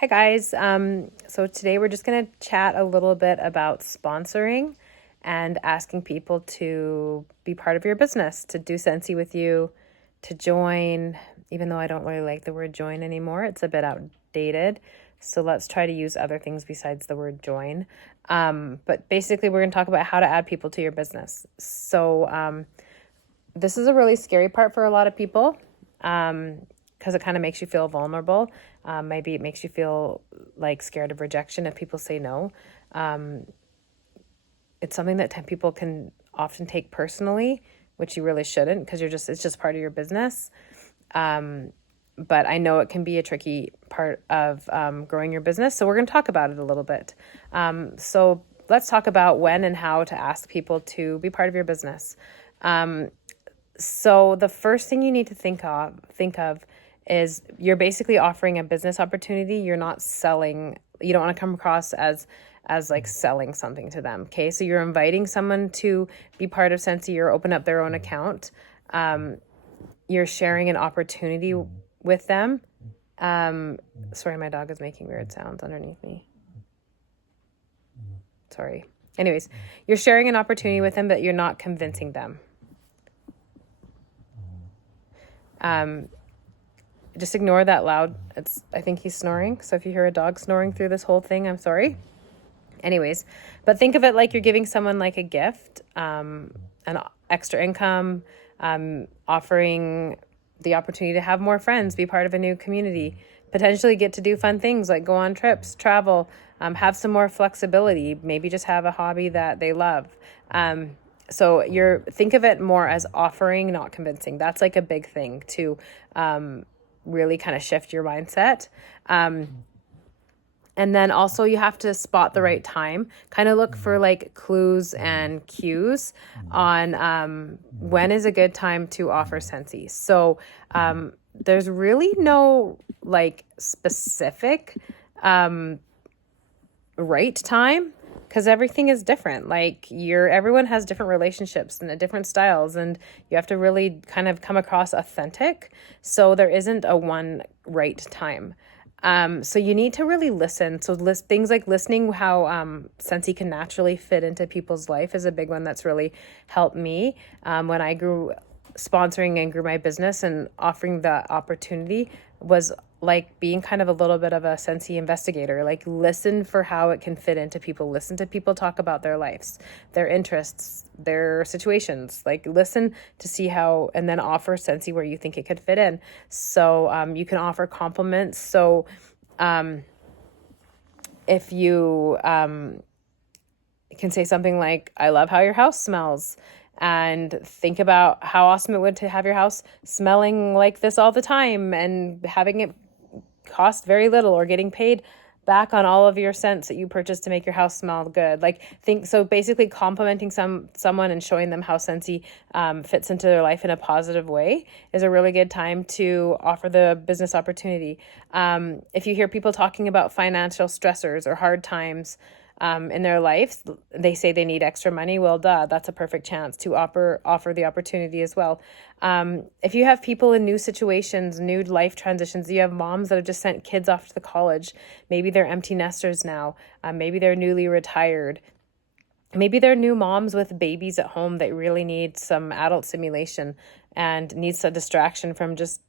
Hi guys. So today we're just going to chat a little bit about sponsoring and asking people to be part of your business, to do Scentsy with you, to join, even though I don't really like the word join anymore. It's a bit outdated. So let's try to use other things besides the word join. But basically we're going to talk about how to add people to your business. So this is a really scary part for a lot of people. Because it kind of makes you feel vulnerable. Maybe it makes you feel like scared of rejection if people say no. It's something that people can often take personally, which you really shouldn't, because it's just part of your business. But I know it can be a tricky part of growing your business. So we're going to talk about it a little bit. So let's talk about when and how to ask people to be part of your business. So the first thing you need to think of is you're basically offering a business opportunity. You're not selling. You don't want to come across as like selling something to them. Okay. So you're inviting someone to be part of Scentsy or open up their own account. You're sharing an opportunity with them. Sorry, my dog is making weird sounds underneath me. Sorry. Anyways, you're sharing an opportunity with them, but you're not convincing them. Just ignore that loud. I think he's snoring. So if you hear a dog snoring through this whole thing, I'm sorry. Anyways, but think of it like you're giving someone like a gift, an extra income, offering the opportunity to have more friends, be part of a new community, potentially get to do fun things like go on trips, travel, have some more flexibility, maybe just have a hobby that they love. So think of it more as offering, not convincing. That's like a big thing to really kind of shift your mindset. And then also you have to spot the right time, kind of look for like clues and cues on when is a good time to offer Scentsy. So there's really no like specific right time, because everything is different. Like everyone has different relationships and different styles, and you have to really kind of come across authentic. So there isn't a one right time. So you need to really listen. So things like listening how Scentsy can naturally fit into people's life is a big one that's really helped me when I grew sponsoring and grew my business, and offering the opportunity was like being kind of a little bit of a Scentsy investigator. Like listen for how it can fit into people, listen to people talk about their lives, their interests, their situations, like listen to see how, and then offer Scentsy where you think it could fit in. So you can offer compliments. So if you can say something like, I love how your house smells, and think about how awesome it would to have your house smelling like this all the time and having it cost very little, or getting paid back on all of your scents that you purchased to make your house smell good. So basically complimenting someone and showing them how Scentsy fits into their life in a positive way is a really good time to offer the business opportunity. If you hear people talking about financial stressors or hard times in their lives, they say they need extra money. Well, that's a perfect chance to offer the opportunity as well. If you have people in new situations, new life transitions, you have moms that have just sent kids off to the college. Maybe they're empty nesters now. Maybe they're newly retired. Maybe they're new moms with babies at home that really need some adult stimulation and needs a distraction from just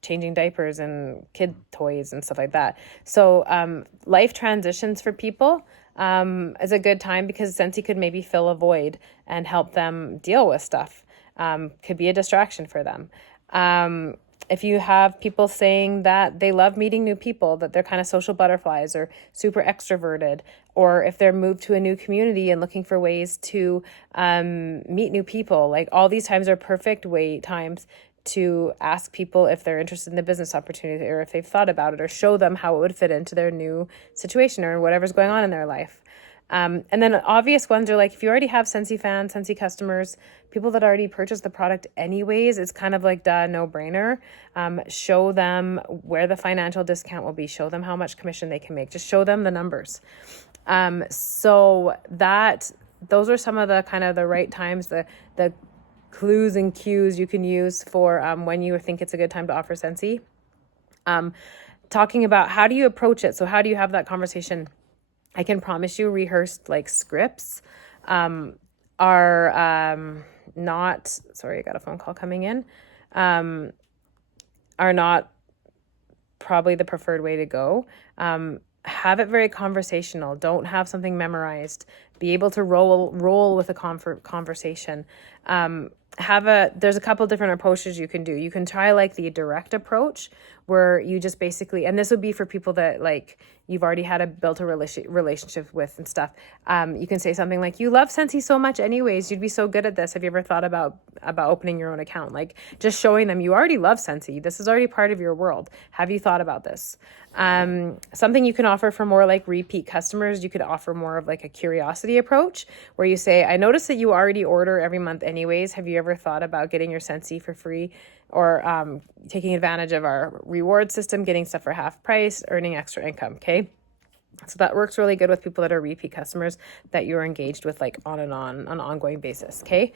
changing diapers and kid toys and stuff like that. So life transitions for people is a good time, because Scentsy could maybe fill a void and help them deal with stuff. Could be a distraction for them. If you have people saying that they love meeting new people, that they're kind of social butterflies or super extroverted, or if they're moved to a new community and looking for ways to meet new people, like all these times are perfect times to ask people if they're interested in the business opportunity, or if they've thought about it, or show them how it would fit into their new situation or whatever's going on in their life. And then obvious ones are like, if you already have Scentsy fans, Scentsy customers, people that already purchased the product anyways, it's kind of like no-brainer. Show them where the financial discount will be. Show them how much commission they can make. Just show them the numbers. So those are some of the kind of the right times, the clues and cues you can use for when you think it's a good time to offer Scentsy. talking about how do you approach it? So how do you have that conversation? I can promise you rehearsed like scripts are not, sorry, I got a phone call coming in, are not probably the preferred way to go. Have it very conversational. Don't have something memorized. Be able to roll with a conversation. There's a couple different approaches you can do. You can try like the direct approach where you just basically, and this would be for people that like you've already built a relationship with and stuff. You can say something like, you love Scentsy so much anyways, you'd be so good at this. Have you ever thought about opening your own account? Like just showing them you already love Scentsy. This is already part of your world. Have you thought about this? Something you can offer for more like repeat customers, you could offer more of like a curiosity approach where you say, I noticed that you already order every month anyways. Have you ever thought about getting your Scentsy for free or taking advantage of our reward system, getting stuff for half price, earning extra income? Okay. So that works really good with people that are repeat customers that you're engaged with like on an ongoing basis. Okay.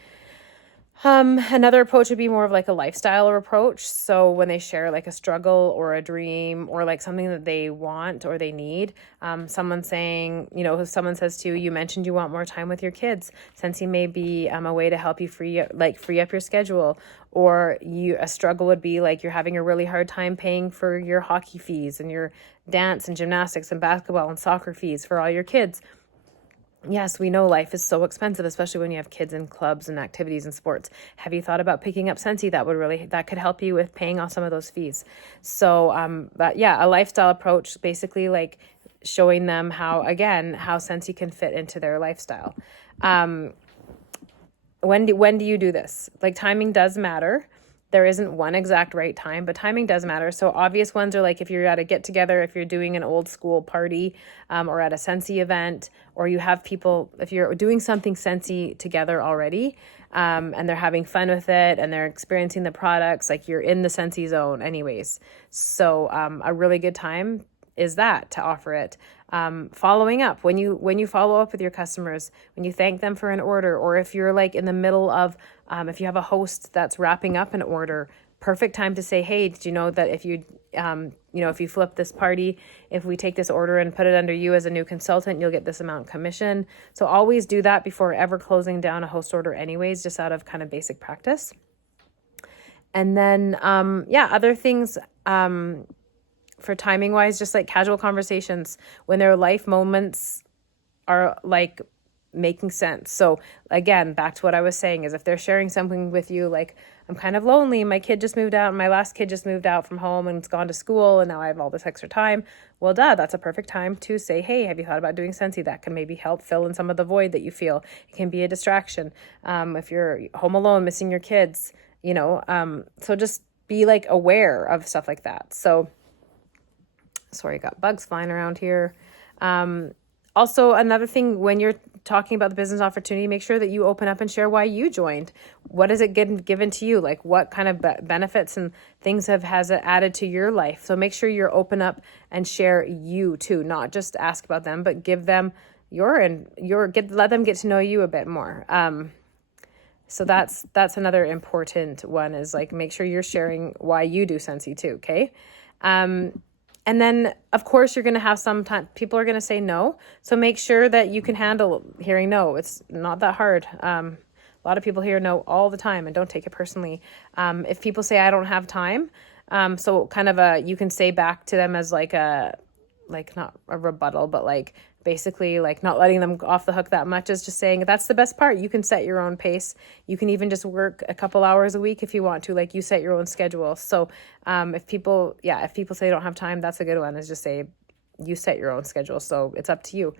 Another approach would be more of like a lifestyle approach. So when they share like a struggle or a dream or like something that they want or they need, someone saying, if someone says to you, you mentioned you want more time with your kids, Scentsy may be a way to help you free up your schedule. Or a struggle would be like you're having a really hard time paying for your hockey fees and your dance and gymnastics and basketball and soccer fees for all your kids. Yes, we know life is so expensive, especially when you have kids in clubs and activities and sports. Have you thought about picking up Scentsy? That could help you with paying off some of those fees. So, but yeah, a lifestyle approach, basically like showing them how Scentsy can fit into their lifestyle. When do you do this? Like timing does matter. There isn't one exact right time, but timing does matter. So obvious ones are like if you're at a get together, if you're doing an old school party or at a Scentsy event, or you have people, if you're doing something Scentsy together already and they're having fun with it and they're experiencing the products, like you're in the Scentsy zone anyways. So a really good time is that to offer it. Following up, when you follow up with your customers, when you thank them for an order, or if you're like in the middle of, if you have a host that's wrapping up an order, perfect time to say, hey, did you know that if you, if you flip this party, if we take this order and put it under you as a new consultant, you'll get this amount commission. So always do that before ever closing down a host order anyways, just out of kind of basic practice. And then, other things, for timing wise, just like casual conversations when their life moments are like making sense. So again, back to what I was saying is if they're sharing something with you, like I'm kind of lonely, my last kid just moved out from home and it's gone to school and now I have all this extra time. Well, that's a perfect time to say, hey, have you thought about doing Scentsy? That can maybe help fill in some of the void that you feel. It can be a distraction. If you're home alone, missing your kids, so just be like aware of stuff like that. So sorry, got bugs flying around here. Also, another thing, when you're talking about the business opportunity, make sure that you open up and share why you joined. What is it given to you? Like what kind of benefits and things has it added to your life? So make sure you're open up and share you too, not just ask about them, but give them let them get to know you a bit more. So that's another important one is like, make sure you're sharing why you do Scentsy too. Okay. And then, of course, you're going to have people are going to say no. So make sure that you can handle hearing no. It's not that hard. A lot of people hear no all the time and don't take it personally. If people say, I don't have time, so kind of you can say back to them as like not a rebuttal, but like basically like not letting them off the hook that much is just saying that's the best part. You can set your own pace. You can even just work a couple hours a week if you want to, like you set your own schedule. So if people say they don't have time, that's a good one, is just say you set your own schedule. So it's up to you.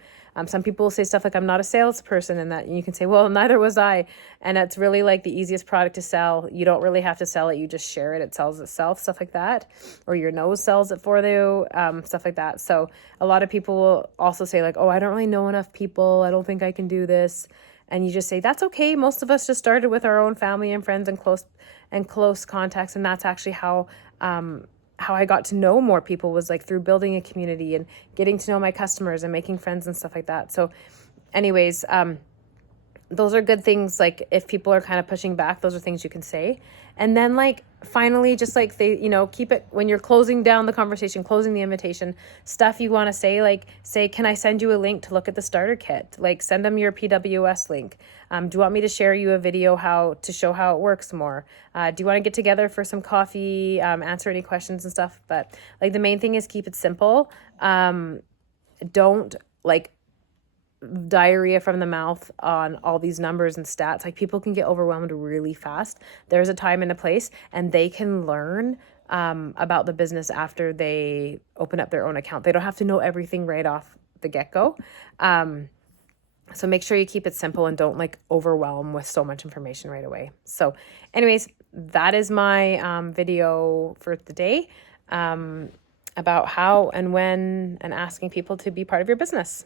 Some people will say stuff like, I'm not a salesperson, and that you can say, well, neither was I. And it's really like the easiest product to sell. You don't really have to sell it. You just share it. It sells itself, stuff like that. Or your nose sells it for you, stuff like that. So a lot of people will also say like, oh, I don't really know enough people. I don't think I can do this. And you just say, that's okay. Most of us just started with our own family and friends and close contacts. And that's actually how I got to know more people, was like through building a community and getting to know my customers and making friends and stuff like that. So anyways, those are good things. Like if people are kind of pushing back, those are things you can say. And then like finally, just like they, keep it when you're closing down the conversation, closing the invitation, stuff you want to say, like say, can I send you a link to look at the starter kit? Like send them your PWS link. Do you want me to share you a video to show how it works more? Do you want to get together for some coffee, answer any questions and stuff? But like the main thing is keep it simple. Don't like diarrhea from the mouth on all these numbers and stats. Like people can get overwhelmed really fast. There's a time and a place, and they can learn about the business after they open up their own account. They don't have to know everything right off the get-go. So make sure you keep it simple and don't like overwhelm with so much information right away. So anyways, that is my video for the day about how and when and asking people to be part of your business.